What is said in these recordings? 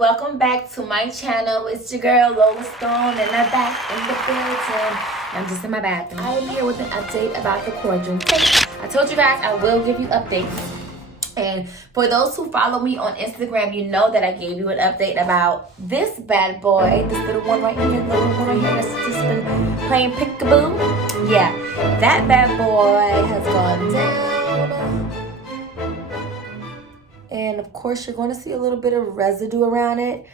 welcome back to my channel. It's your girl Lola Stone, and I'm back in the building. I'm just in my bathroom. I am here with an update about the quadrant tape. I told you guys I will give you updates, and for those who follow me on Instagram, you know that I gave you an update about this bad boy, this little one right here, the little one right here that's just been playing peekaboo. Yeah, that bad boy has gone down. And of course, you're going to see a little bit of residue around it.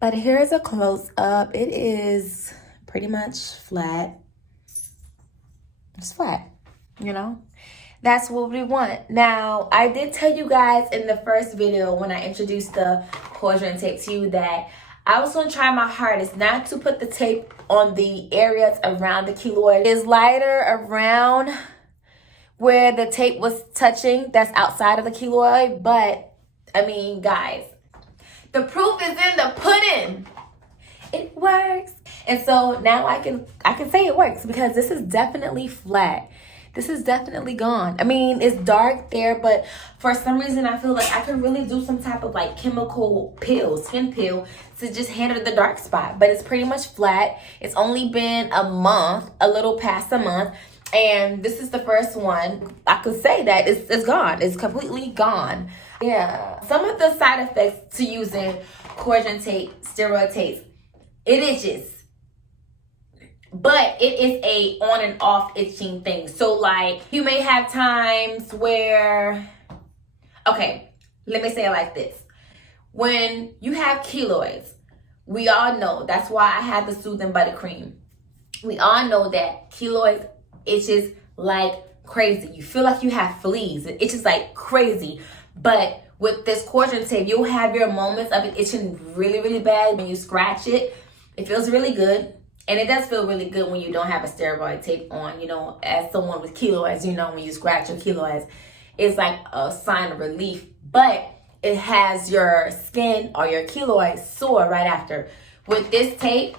But here's a close-up. It is pretty much flat. It's flat, you know? That's what we want. Now, I did tell you guys in the first video when I introduced the quadrant tape to you that I was going to try my hardest not to put the tape on the areas around the keloid. It's lighter around where the tape was touching, that's outside of the keloid. But I mean, guys, the proof is in the pudding. It works. And so now I can say it works because this is definitely flat. This is definitely gone. I mean, it's dark there, but for some reason I feel like I could really do some type of like chemical peel, skin peel, to just handle the dark spot. But it's pretty much flat. It's only been a month, a little past a month. And this is the first one. I could say that it's gone. It's completely gone. Yeah. Some of the side effects to using quadrant tape, steroid tapes, it itches. But it is a on and off itching thing. So like you may have times where, okay, let me say it like this. When you have keloids, we all know, that's why I have the soothing buttercream. We all know that keloids itches like crazy. You feel like you have fleas. It itches like crazy. But with this quadrant tape, you'll have your moments of it itching really, really bad. When you scratch it, it feels really good. And it does feel really good when you don't have a steroid tape on. You know, as someone with keloids, you know, when you scratch your keloids, it's like a sign of relief. But it has your skin or your keloids sore right after. With this tape,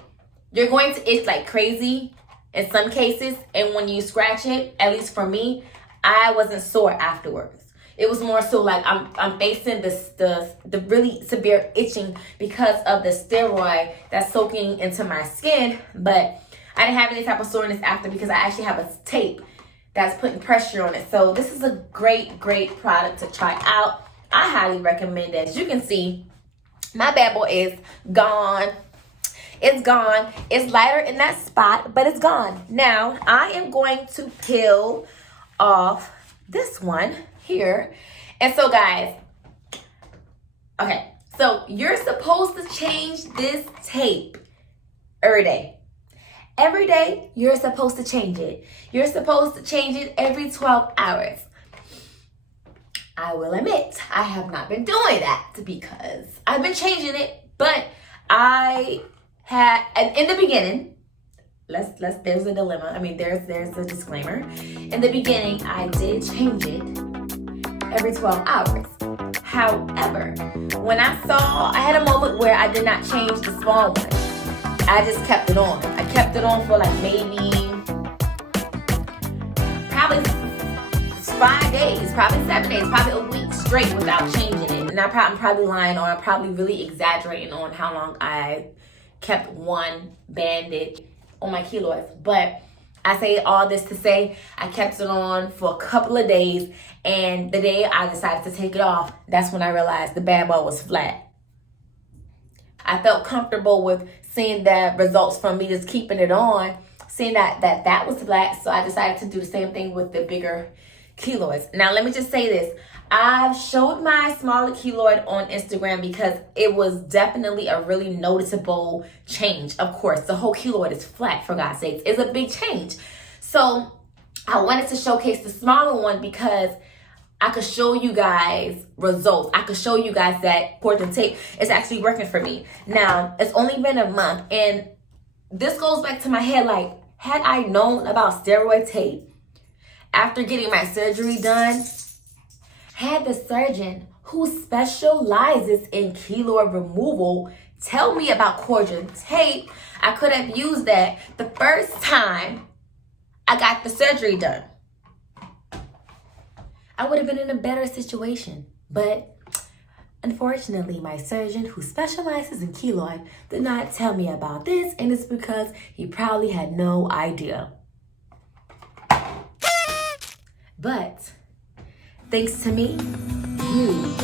you're going to itch like crazy in some cases, and when you scratch it, at least for me, I wasn't sore afterwards. It was more so like I'm facing the really severe itching because of the steroid that's soaking into my skin, but I didn't have any type of soreness after because I actually have a tape that's putting pressure on it. So this is a great product to try out. I highly recommend it. As you can see, my bad boy is gone. It's gone. It's lighter in that spot, but it's gone. Now, I am going to peel off this one here. And so, guys, okay, so you're supposed to change this tape every day. Every day, you're supposed to change it. You're supposed to change it every 12 hours. I will admit, I have not been doing that because I've been changing it, but I had, and in the beginning, there's a dilemma. I mean, there's a disclaimer. In the beginning, I did change it every 12 hours. However, when I had a moment where I did not change the small one. I just kept it on. I kept it on for like maybe, probably 5 days, probably 7 days, probably a week straight without changing it. And I'm probably lying, or I'm probably really exaggerating on how long I kept one bandage on my keloids. But I say all this to say I kept it on for a couple of days, and the day I decided to take it off, that's when I realized the bad boy was flat. I felt comfortable with seeing the results from me just keeping it on, seeing that was flat, so I decided to do the same thing with the bigger keloids. Now let me just say this. I've showed my smaller keloid on Instagram because it was definitely a really noticeable change. Of course, the whole keloid is flat, for God's sakes. It's a big change. So I wanted to showcase the smaller one because I could show you guys results. I could show you guys that quadrant tape is actually working for me. Now, it's only been a month, and this goes back to my head, like, had I known about steroid tape after getting my surgery done, had the surgeon who specializes in keloid removal tell me about quadrant tape, I could have used that the first time I got the surgery done. I would have been in a better situation. But Unfortunately, my surgeon who specializes in keloid did not tell me about this, and it's because he probably had no idea. But thanks to me, you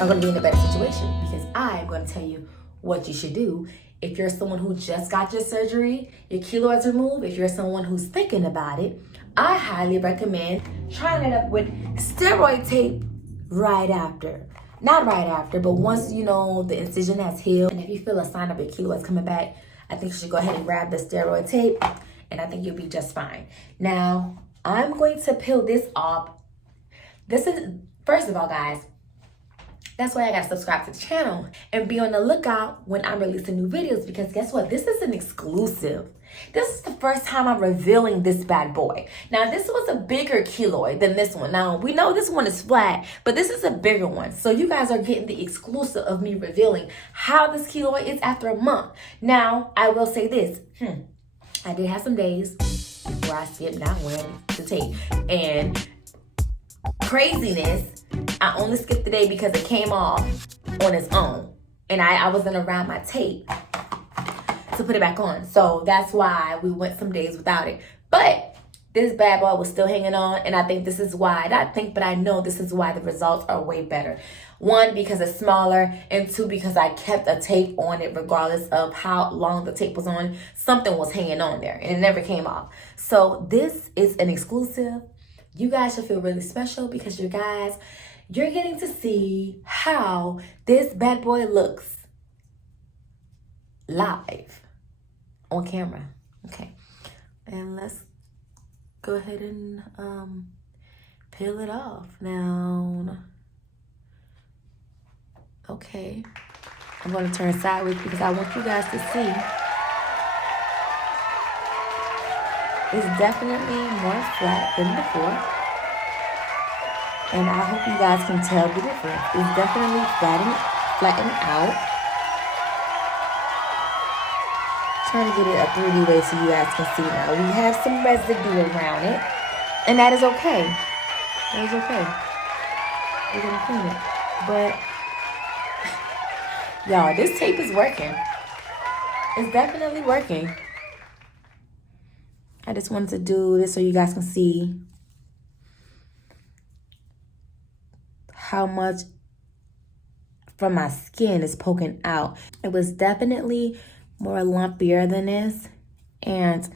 are going to be in a better situation because I'm going to tell you what you should do. If you're someone who just got your surgery, your keloids removed, if you're someone who's thinking about it, I highly recommend trying it up with steroid tape right after. Not right after, but once you know the incision has healed, and if you feel a sign of your keloids coming back, I think you should go ahead and grab the steroid tape, and I think you'll be just fine. Now, I'm going to peel this off. This is, first of all, guys, that's why I gotta subscribe to the channel and be on the lookout when I'm releasing new videos, because guess what? This is an exclusive. This is the first time I'm revealing this bad boy. Now, this was a bigger keloid than this one. Now, we know this one is flat, but this is a bigger one. So you guys are getting the exclusive of me revealing how this keloid is after a month. Now, I will say this. I did have some days where I skipped not wearing the tape. And craziness, I only skipped the day because it came off on its own. And I wasn't around my tape to put it back on. So that's why we went some days without it. But this bad boy was still hanging on. And I think this is why, not think, but I know this is why the results are way better. One, because it's smaller. And two, because I kept a tape on it regardless of how long the tape was on. Something was hanging on there and it never came off. So this is an exclusive. You guys should feel really special because you're getting to see how this bad boy looks live on camera. Okay, and let's go ahead and peel it off now. Okay, I'm going to turn sideways because I want you guys to see. It's definitely more flat than before. And I hope you guys can tell the difference. It's definitely flattened out. Trying to get it a 3D way so you guys can see now. We have some residue around it. And that is okay. That is okay. We're going to clean it. But, y'all, this tape is working. It's definitely working. I just wanted to do this so you guys can see how much from my skin is poking out. It was definitely more lumpier than this, and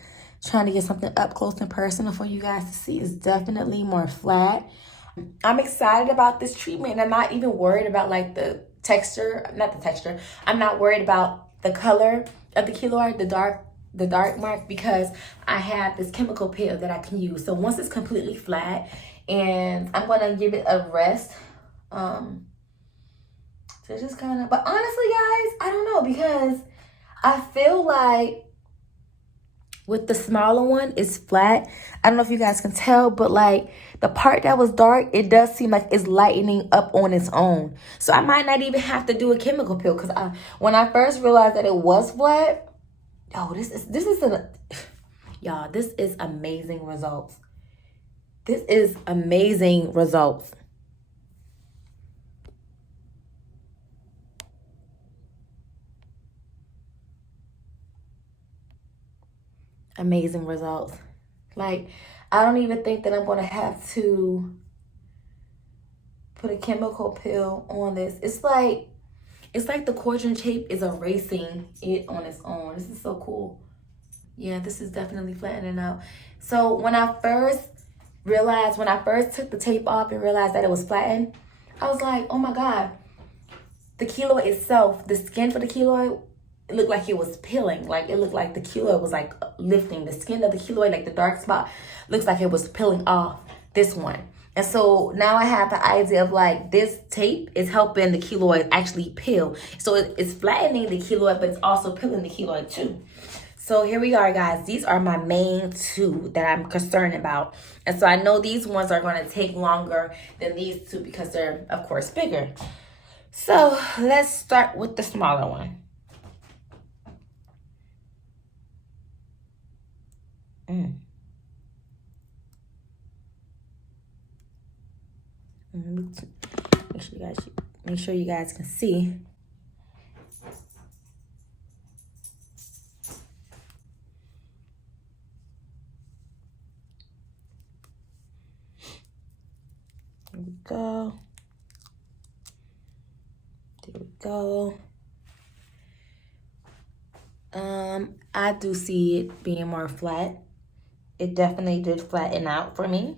trying to get something up close and personal for you guys to see is definitely more flat. I'm excited about this treatment, and I'm not even worried about like the texture, not the texture. I'm not worried about the color of the keloid, the dark mark, because I have this chemical peel that I can use. So once it's completely flat, and I'm gonna give it a rest. So just kind of, but honestly, guys, I don't know, because I feel like with the smaller one, it's flat. I don't know if you guys can tell, but like the part that was dark, it does seem like it's lightening up on its own. So I might not even have to do a chemical peel, because when I first realized that it was flat, oh, this is amazing results. This is amazing results. Amazing results. Like, I don't even think that I'm going to have to put a chemical peel on this. It's like the cauldron tape is erasing it on its own. This is so cool. Yeah, this is definitely flattening out. So when I first took the tape off and realized that it was flattened, I was like, oh my God. The keloid itself, the skin for the keloid, it looked like it was peeling. Like, it looked like the keloid was like lifting. The skin of the keloid, like the dark spot, looks like it was peeling off this one. And so now I have the idea of like this tape is helping the keloid actually peel. So it's flattening the keloid, but it's also peeling the keloid too. So here we are, guys. These are my main two that I'm concerned about. And so I know these ones are going to take longer than these two because they're, of course, bigger. So let's start with the smaller one. Make sure you guys see. make sure you guys can see. There we go. There we go. I do see it being more flat. It definitely did flatten out for me.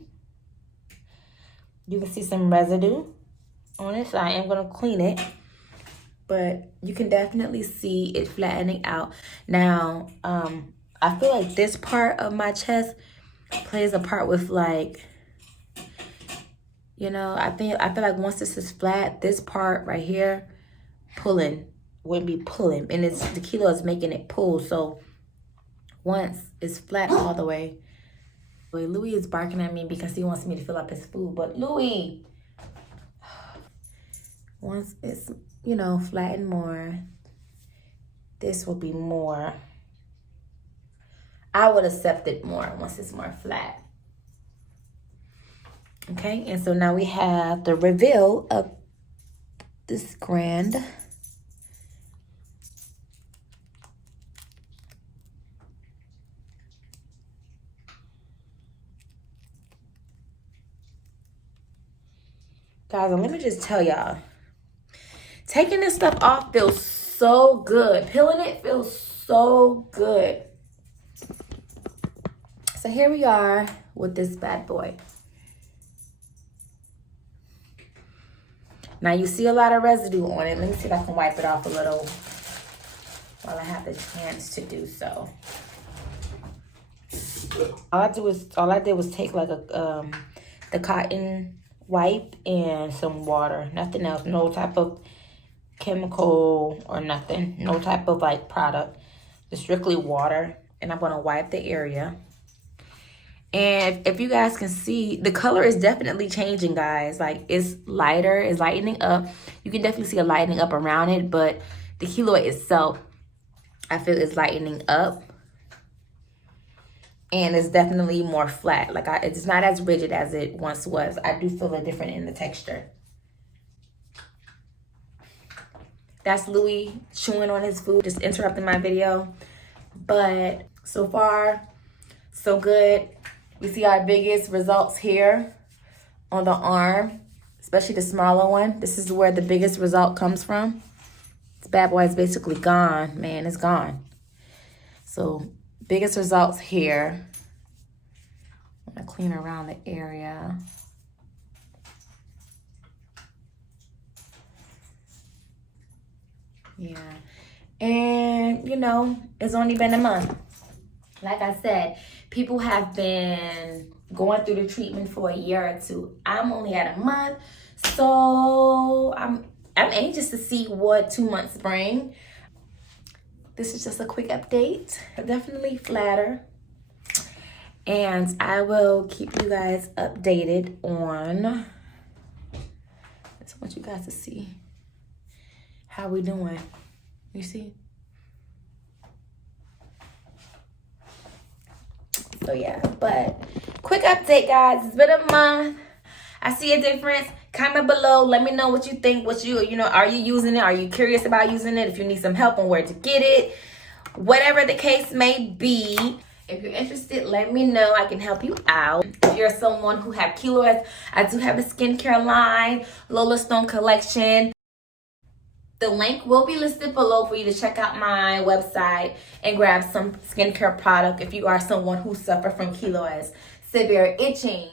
You can see some residue on it, so I am going to clean it. But you can definitely see it flattening out. Now, I feel like this part of my chest plays a part with, like, you know, I feel like once this is flat, this part right here wouldn't be pulling, and it's the Keloid is making it pull. So once it's flat all the way, Louis is barking at me because he wants me to fill up his food. But Louis, once it's, you know, flattened more, this will be more. I would accept it more once it's more flat. Okay, and so now we have the reveal of this grand. Guys, let me just tell y'all, taking this stuff off feels so good. Peeling it feels so good. So here we are with this bad boy. Now you see a lot of residue on it. Let me see if I can wipe it off a little while I have the chance to do so. All I did was take like the cotton wipe and some water. Nothing else. No type of chemical or nothing. No type of like product. Just strictly water. And I'm gonna wipe the area. And if you guys can see, the color is definitely changing, guys. Like, it's lighter, it's lightening up. You can definitely see a lightening up around it, but the Keloid itself, I feel, is lightening up. And it's definitely more flat. Like, it's not as rigid as it once was. I do feel a difference in the texture. That's Louis chewing on his food, just interrupting my video. But so far, so good. We see our biggest results here on the arm, especially the smaller one. This is where the biggest result comes from. This bad boy is basically gone, man, it's gone. So biggest results here. I'm gonna clean around the area. Yeah, and you know, it's only been a month. Like I said, people have been going through the treatment for a year or two. I'm only at a month, so I'm anxious to see what 2 months bring. This is just a quick update. Definitely flatter. And I will keep you guys updated on, I just want you guys to see how we doing. You see? So yeah, but quick update, guys. It's been a month. I see a difference. Comment below. Let me know what you think. What you know, are you using it? Are you curious about using it? If you need some help on where to get it, whatever the case may be. If you're interested, let me know. I can help you out. If you're someone who have keloids, I do have a skincare line, LOLA Stone Collection. The link will be listed below for you to check out my website and grab some skincare product if you are someone who suffers from keloids, severe itching,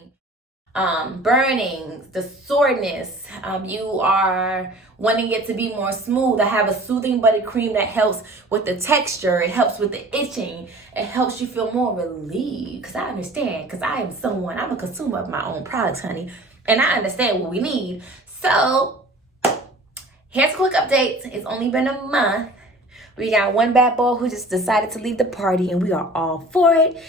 burning, the soreness. You are wanting it to be more smooth. I have a soothing body cream that helps with the texture. It helps with the itching. It helps you feel more relieved. Because I understand, because I'm a consumer of my own products, honey. And I understand what we need. So here's a quick update. It's only been a month. We got one bad boy who just decided to leave the party, and we are all for it.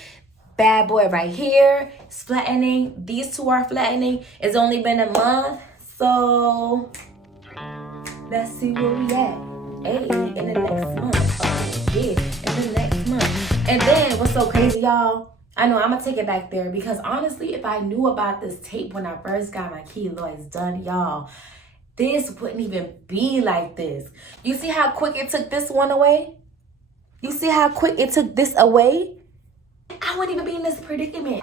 Bad boy right here is flattening. These two are flattening. It's only been a month, so let's see where we at. Hey, in the next month. Oh, yeah, in the next month. And then what's so crazy, y'all? I know I'm gonna take it back there because honestly, if I knew about this tape when I first got my keloids done, y'all, this wouldn't even be like this. You see how quick it took this one away? You see how quick it took this away? I wouldn't even be in this predicament.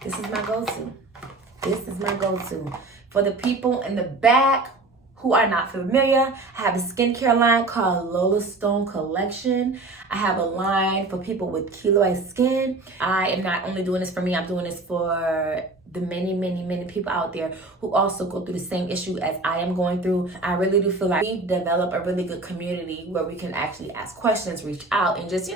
This is my go-to. This is my go-to. For the people in the back who are not familiar, I have a skincare line called LOLA Stone Collection. I have a line for people with keloid skin. I am not only doing this for me, I'm doing this for the many people out there who also go through the same issue as I am going through. I really do feel like we've developed a really good community where we can actually ask questions, reach out, and just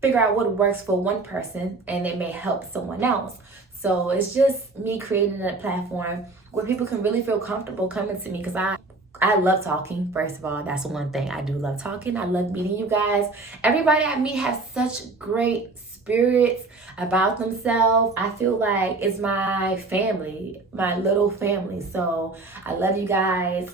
figure out what works for one person and it may help someone else. So it's just me creating a platform where people can really feel comfortable coming to me, because I love talking. First of all, that's one thing. I do love talking. I love meeting you guys. Everybody I meet has such great spirits about themselves. I feel like it's my family, my little family. So I love you guys.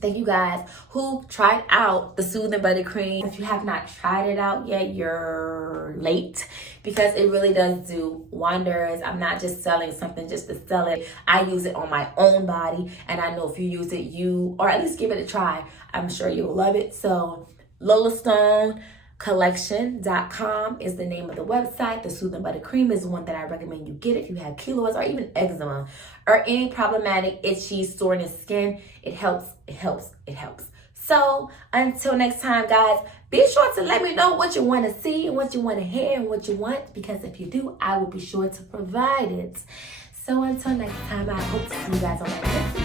Thank you guys who tried out the Soothing Butter Cream. If you have not tried it out yet, you're late, because it really does do wonders. I'm not just selling something just to sell it. I use it on my own body, and I know if you use it, or at least give it a try, I'm sure you'll love it. So LolaStoneCollection.com is the name of the website. The Soothing Butter Cream is one that I recommend you get if you have keloids or even eczema or any problematic, itchy, soreness skin. It helps. So until next time, guys, be sure to let me know what you want to see and what you want to hear and what you want, because if you do, I will be sure to provide it. So until next time, I hope to see you guys on my next video.